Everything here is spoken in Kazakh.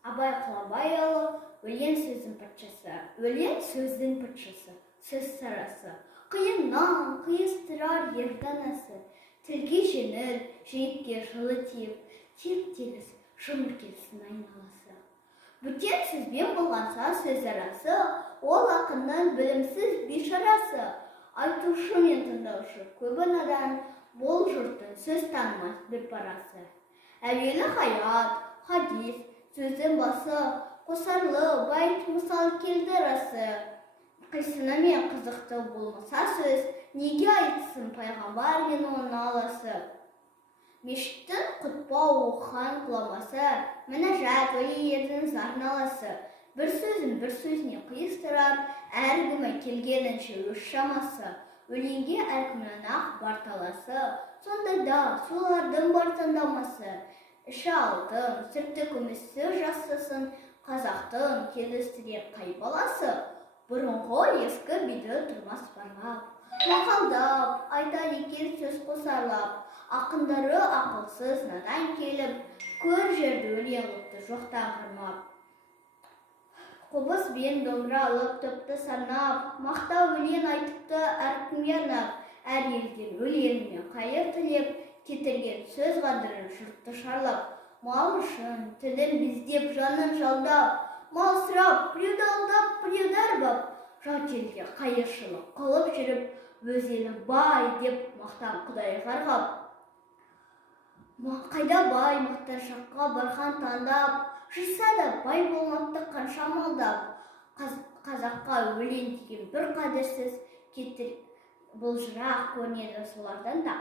Абай Құлабайұлы өлең сөздің патшасы. Өлең сөздің патшасы, сөз сарасы. Қиыннан қиыстырар ер данасы, тілге жеңіл, жүрекке жылы тиіп, теп-тегіс жұмыр келсін айналасы. Бөтен сөзбен болғанса сөз арасы, ол ақынның білімсіз бейшарасы. Айтушы мен тыңдаушы көбі надан, бұл жұрттың сөз танымас бір парасы. Әуелі хаят, хадис, сөздің басы, қосарлы, байт, мысал келді расы. Қисыны мен қызықты болмаса сөз, неге айтсын пайғамбар мен оның аласы. Мешіттің құтпа оқыған құламасы, мінәжат өлиердің зарналасы. Бір сөзін бір сөзіне қиыстырар, әркімі келгенінше өз шамасы. Өлеңге әркімнің ақ бар таласы, сонда да солардың бар таңдамасы. Іші алтын, сырты күмісі жасысын, қазақтың келістірер қай баласы. Бұрынғы ескі биді тұрмас барлап, мақалдап, айтар екен сөз қосарлап. Ақындары ақылсыз надан келіп, көр жерді өлең қыпты жоқтан қырмап. Қобыз бен домбыра алып топты санап, мақтау өлең айтыпты әркімге арнап. Әр елден өлеңімен қайыр тілеп, кетірген сөз қадірін жұртты шарлап. Мал үшін тілін бездеп, жанын жалдап, мал сұрап, біреуді алдап, біреуді арбап, жат елге қайыршылық қылып жүріп, өз елі бай деп мақтан құдай қарғап. Қайда бай мақтан шаққа бархан таңдап, жиса да бай болмапты қанша малдап. Қазаққа өлең деген бір қадірсіз, кетір бұл жырақ көрінеді солардан да.